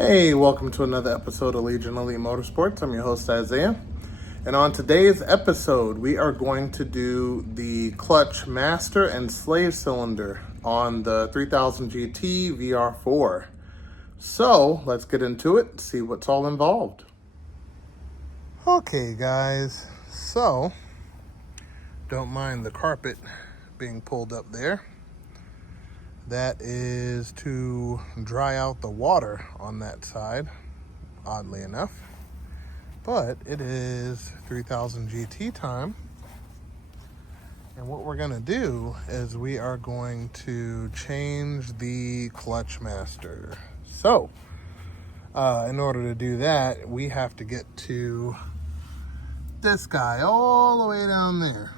Hey, welcome to another episode of Legion Elite Motorsports. I'm your host, Isaiah. And on today's episode, we are going to do the clutch master and slave cylinder on the 3000 GT VR4. So, let's get into it and see what's all involved. Okay, guys. So, don't mind the carpet being pulled up there. That is to dry out the water on that side, oddly enough. But it is 3000 GT time. And what we're going to do is we are going to change the clutch master. So, in order to do that, we have to get to this guy all the way down there.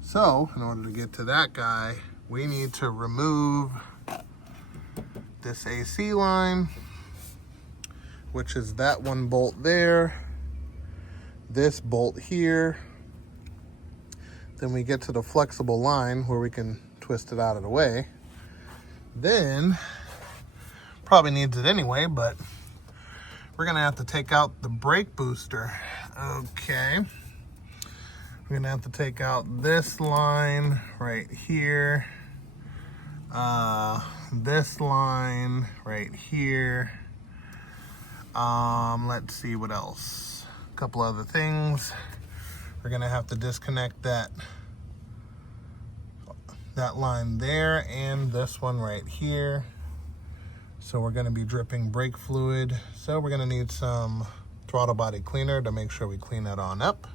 So, in order to get to that guy, we need to remove this AC line, which is that one bolt there, this bolt here. Then we get to the flexible line where we can twist it out of the way. Then, probably needs it anyway, but we're gonna have to take out the brake booster. Okay. We're gonna have to take out this line right here. This line right here. Let's see what else. A couple other things. We're gonna have to disconnect that line there and this one right here. So we're gonna be dripping brake fluid. So we're gonna need some throttle body cleaner to make sure we clean that on up.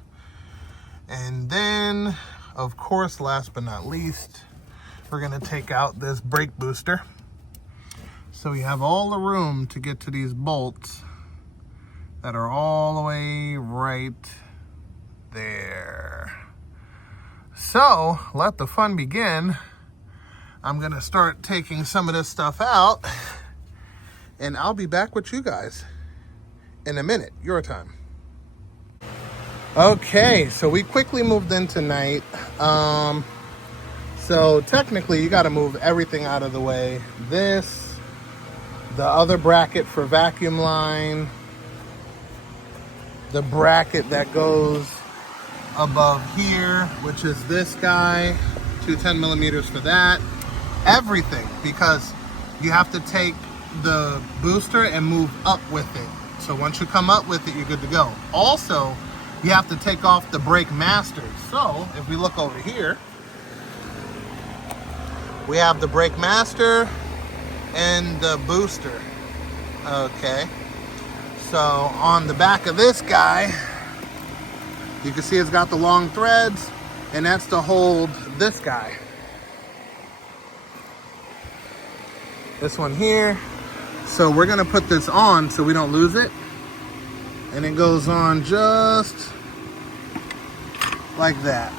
And then, of course, last but not least, we're gonna take out this brake booster. So we have all the room to get to these bolts that are all the way right there. So, let the fun begin. I'm gonna start taking some of this stuff out, and I'll be back with you guys in a minute, your time. Okay, so we quickly moved in tonight. So technically you gotta move everything out of the way. This, the other bracket for vacuum line, the bracket that goes above here, which is this guy, 210 millimeters for that. Everything, because you have to take the booster and move up with it. So once you come up with it, you're good to go. Also, you have to take off the brake master. So if we look over here, we have the brake master and the booster. Okay. So on the back of this guy, you can see it's got the long threads, and that's to hold this guy. This one here. So we're gonna put this on so we don't lose it. And it goes on just like that.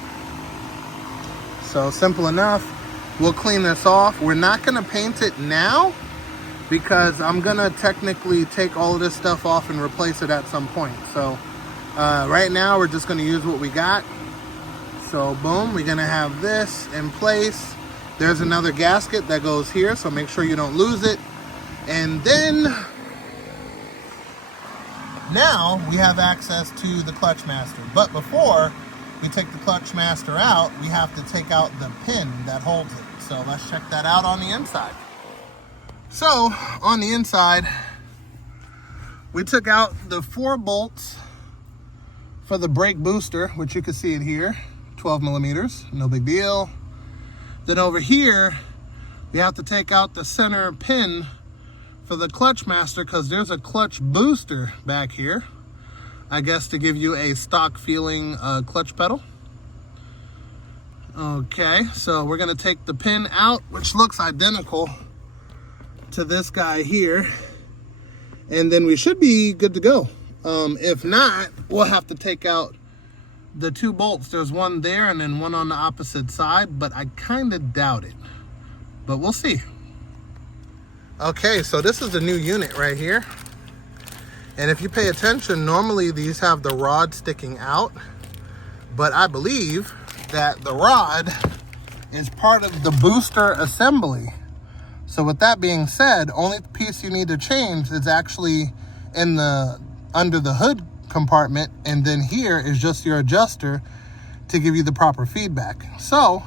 So simple enough. We'll clean this off. We're not gonna paint it now because I'm gonna technically take all of this stuff off and replace it at some point. So right now we're just gonna use what we got. So boom, we're gonna have this in place. There's another gasket that goes here, so make sure you don't lose it. And then now we have access to the clutch master. But before we take the clutch master out, we have to take out the pin that holds it. So let's check that out on the inside. So on the inside, we took out the 4 bolts for the brake booster, which you can see it here, 12 millimeters, no big deal. Then over here, we have to take out the center pin for the clutch master because there's a clutch booster back here. I guess to give you a stock feeling clutch pedal. Okay, so we're gonna take the pin out, which looks identical to this guy here. And then we should be good to go. If not, we'll have to take out the 2 bolts. There's one there and then one on the opposite side, but I kind of doubt it. But we'll see. Okay, so this is the new unit right here. And if you pay attention, normally these have the rod sticking out, but I believe that the rod is part of the booster assembly. So with that being said, only piece you need to change is actually in the under the hood compartment, and then here is just your adjuster to give you the proper feedback. So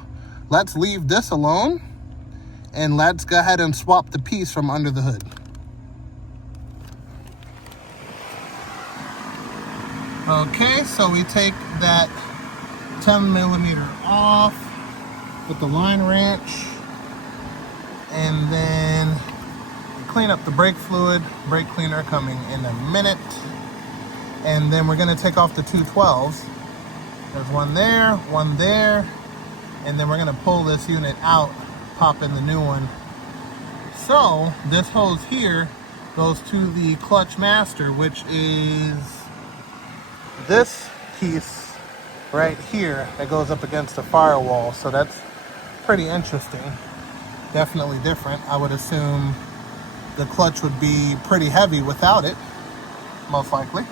let's leave this alone and let's go ahead and swap the piece from under the hood. Okay, so we take that 10mm off with the line wrench, and then clean up the brake fluid, brake cleaner coming in a minute. And then we're gonna take off the 212s. There's one there, and then we're gonna pull this unit out, pop in the new one. So this hose here goes to the clutch master, which is this piece right here that goes up against the firewall. So that's pretty interesting. Definitely different. I would assume the clutch would be pretty heavy without it, most likely.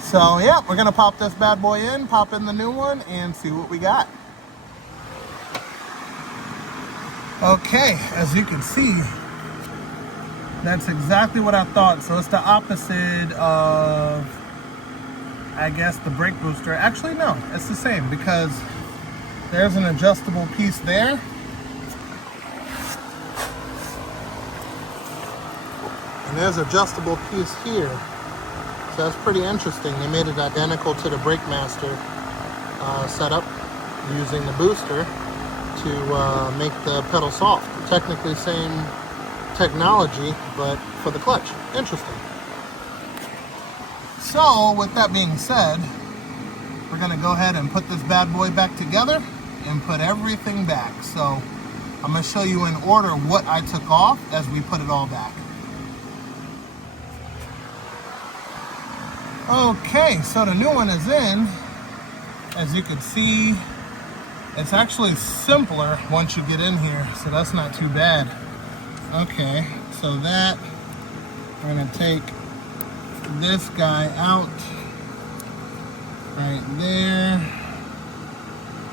So yeah, we're gonna pop this bad boy in, pop in the new one, and see what we got. Okay, as you can see, that's exactly what I thought. So it's the opposite of, I guess, the brake booster. Actually, no, it's the same, because there's an adjustable piece there. And there's an adjustable piece here. So that's pretty interesting. They made it identical to the brake master setup using the booster to make the pedal soft. Technically same technology, but for the clutch. Interesting. So with that being said, we're gonna go ahead and put this bad boy back together and put everything back. So I'm gonna show you in order what I took off as we put it all back. Okay, so the new one is in. As you can see, it's actually simpler once you get in here, so that's not too bad. Okay, so that, we're gonna take this guy out right there,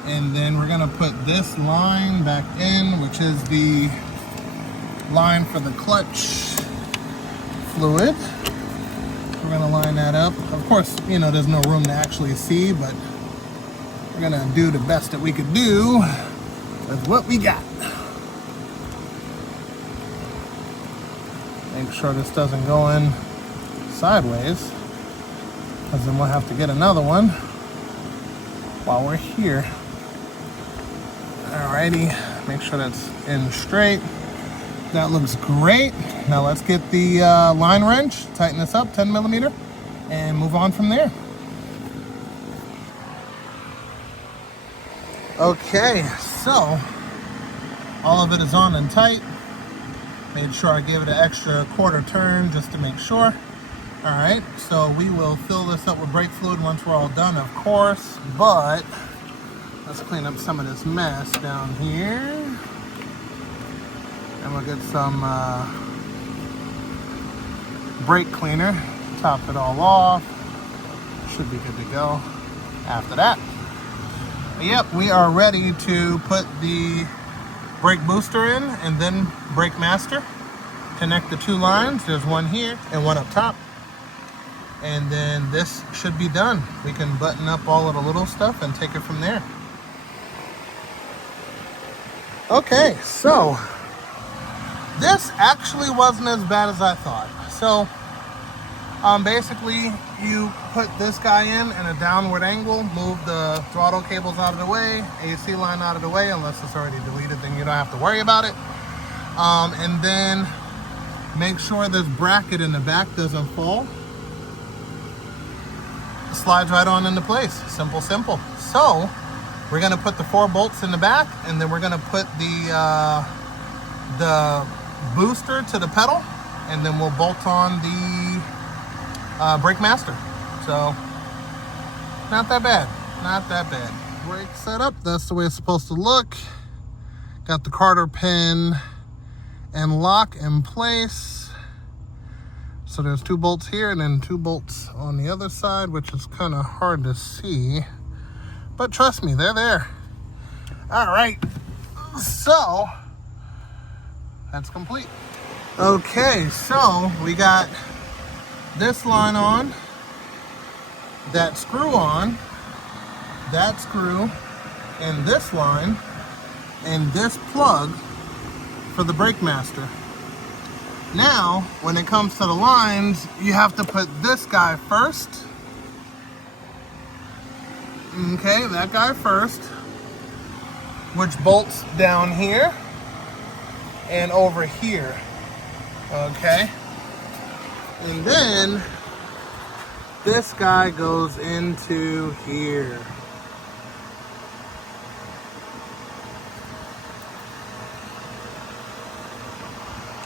and then we're gonna put this line back in, which is the line for the clutch fluid. We're gonna line that up. Of course, you know, there's no room to actually see, but we're gonna do the best that we could do with what we got. Make sure this doesn't go in sideways, because then we'll have to get another one while we're here. Alrighty, make sure that's in straight. That looks great. Now let's get the line wrench, tighten this up, 10mm, and move on from there. Okay, so all of it is on and tight. Made sure I gave it an extra quarter turn just to make sure. All right, so we will fill this up with brake fluid once we're all done, of course, but let's clean up some of this mess down here. And we'll get some brake cleaner, top it all off. Should be good to go after that. Yep, we are ready to put the brake booster in and then brake master. Connect the two lines. There's one here and one up top. And then this should be done. We can button up all of the little stuff and take it from there. Okay, so this actually wasn't as bad as I thought. So basically you put this guy in a downward angle, move the throttle cables out of the way, AC line out of the way, unless it's already deleted, then you don't have to worry about it. And then make sure this bracket in the back doesn't fall. It slides right on into place. Simple, simple. So we're gonna put the 4 bolts in the back, and then we're gonna put the booster to the pedal, and then we'll bolt on the brake master. So not that bad, not that bad. Brake setup, that's the way it's supposed to look. Got the Carter pin and lock in place. So there's 2 bolts here and then 2 bolts on the other side, which is kind of hard to see, but trust me, they're there. All right, so that's complete. Okay, so we got this line on, that screw on, that screw, and this line, and this plug for the brake master. Now, when it comes to the lines, you have to put this guy first. Okay, that guy first, which bolts down here and over here. Okay, and then this guy goes into here.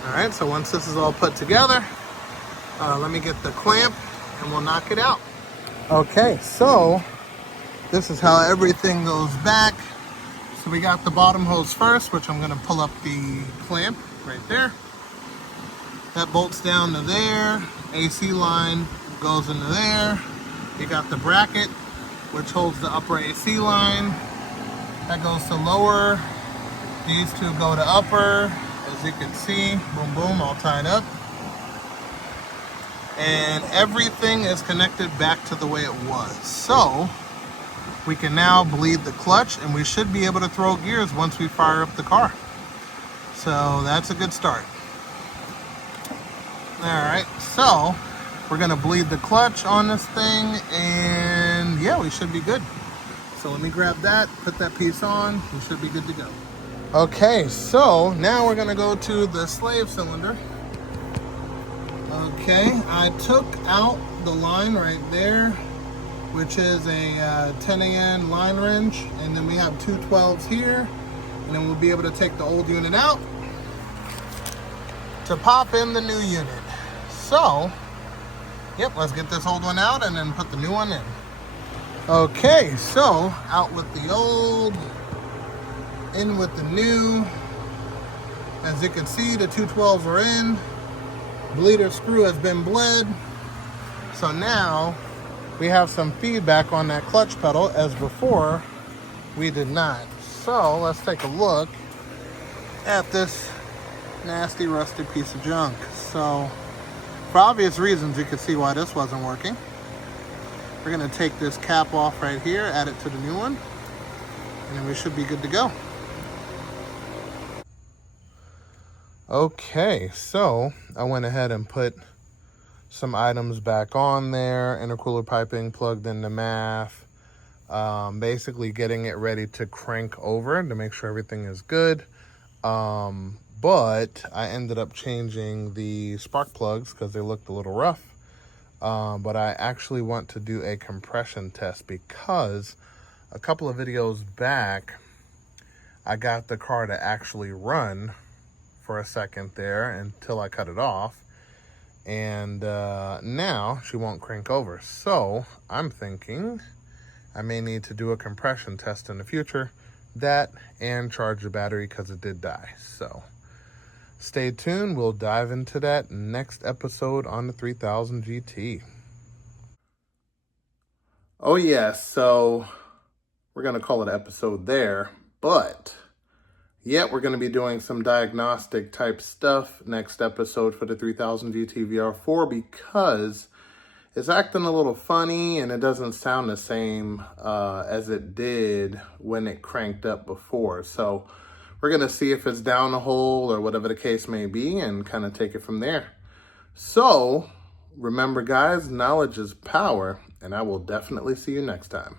All right, so once this is all put together, let me get the clamp and we'll knock it out. Okay, so this is how everything goes back. So we got the bottom hose first, which I'm gonna pull up the clamp right there. That bolts down to there. AC line goes into there. You got the bracket, which holds the upper AC line. That goes to lower. These two go to upper. As you can see, boom, boom, all tied up. And everything is connected back to the way it was. So we can now bleed the clutch and we should be able to throw gears once we fire up the car. So that's a good start. All right, so we're gonna bleed the clutch on this thing and yeah, we should be good. So let me grab that, put that piece on, we should be good to go. Okay, so now we're gonna go to the slave cylinder. Okay, I took out the line right there, which is a 10AN line wrench, and then we have two 12s here, and then we'll be able to take the old unit out to pop in the new unit. So, yep, let's get this old one out and then put the new one in. Okay, so out with the old, in with the new. As you can see, the two 12s are in. Bleeder screw has been bled. So now we have some feedback on that clutch pedal, as before we did not. So let's take a look at this nasty rusted piece of junk. So for obvious reasons, you can see why this wasn't working. We're gonna take this cap off right here, add it to the new one, and then we should be good to go. Okay, so I went ahead and put some items back on there, intercooler piping plugged into MAF, basically getting it ready to crank over to make sure everything is good. But I ended up changing the spark plugs because they looked a little rough. But I actually want to do a compression test because a couple of videos back, I got the car to actually run for a second there until I cut it off. And now she won't crank over. So I'm thinking I may need to do a compression test in the future. That and charge the battery because it did die. So stay tuned. We'll dive into that next episode on the 3000 GT. Oh yes, so we're going to call it an episode there. But yeah, we're going to be doing some diagnostic type stuff next episode for the 3000 GT VR4 because it's acting a little funny and it doesn't sound the same as it did when it cranked up before. So we're going to see if it's down a hole or whatever the case may be and kind of take it from there. So remember guys, knowledge is power, and I will definitely see you next time.